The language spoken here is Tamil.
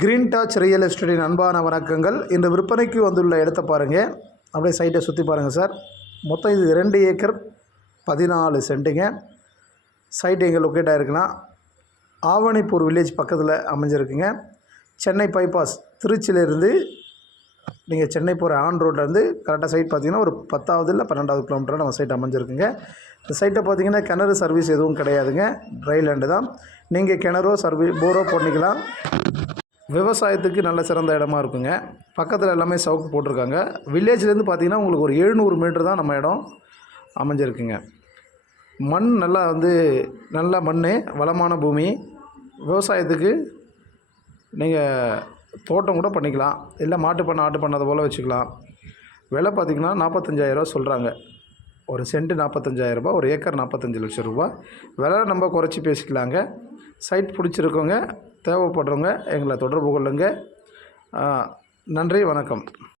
கிரீன் டாச் ரியல் எஸ்டேட்டின் அன்பான வணக்கங்கள். இந்த விற்பனைக்கு வந்துள்ள இடத்த பாருங்கள். அப்படியே சைட்டை சுற்றி பாருங்கள் சார். மொத்தம் இது 2 ஏக்கர் 14 சென்ட்டுங்க. சைட் எங்கே லொக்கேட் ஆகிருக்குன்னா ஆவணிப்பூர் வில்லேஜ் பக்கத்தில் அமைஞ்சிருக்குங்க. சென்னை பைபாஸ் திருச்சியிலேருந்து நீங்கள் சென்னை போகிற ரோட்லேருந்து கரெக்டாக சைட் பார்த்திங்கன்னா ஒரு 10வது இல்லை 12வது கிலோமீட்டர் நம்ம சைட் அமைஞ்சிருக்குங்க. இந்த சைட்டை பார்த்திங்கன்னா கிணறு சர்வீஸ் எதுவும் கிடையாதுங்க. ட்ரை லேண்டு தான். நீங்கள் கிணறோ போரோ பண்ணிக்கலாம். விவசாயத்துக்கு நல்ல சிறந்த இடமா இருக்குங்க. பக்கத்தில் எல்லாமே சவுக்கு போட்டிருக்காங்க. வில்லேஜ்லேருந்து பார்த்திங்கன்னா உங்களுக்கு ஒரு 700 மீட்டர் தான் நம்ம இடம் அமைஞ்சிருக்குங்க. மண் நல்லா நல்ல மண், வளமான பூமி. விவசாயத்துக்கு நீங்கள் தோட்டம் கூட பண்ணிக்கலாம், இல்லை மாட்டு பண்ணை ஆட்டு பண்ணை போல் வச்சுக்கலாம். விலை பார்த்திங்கன்னா 45,000 சொல்கிறாங்க. ஒரு சென்ட்டு 45,000, ஒரு ஏக்கர் 45 லட்சம் ரூபா. விலை நம்ம குறைச்சி பேசிக்கலாங்க. சைட் பிடிச்சிருக்கோங்க, தேவைப்படுறவங்க எங்களை தொடர்பு கொள்ளுங்கள். நன்றி, வணக்கம்.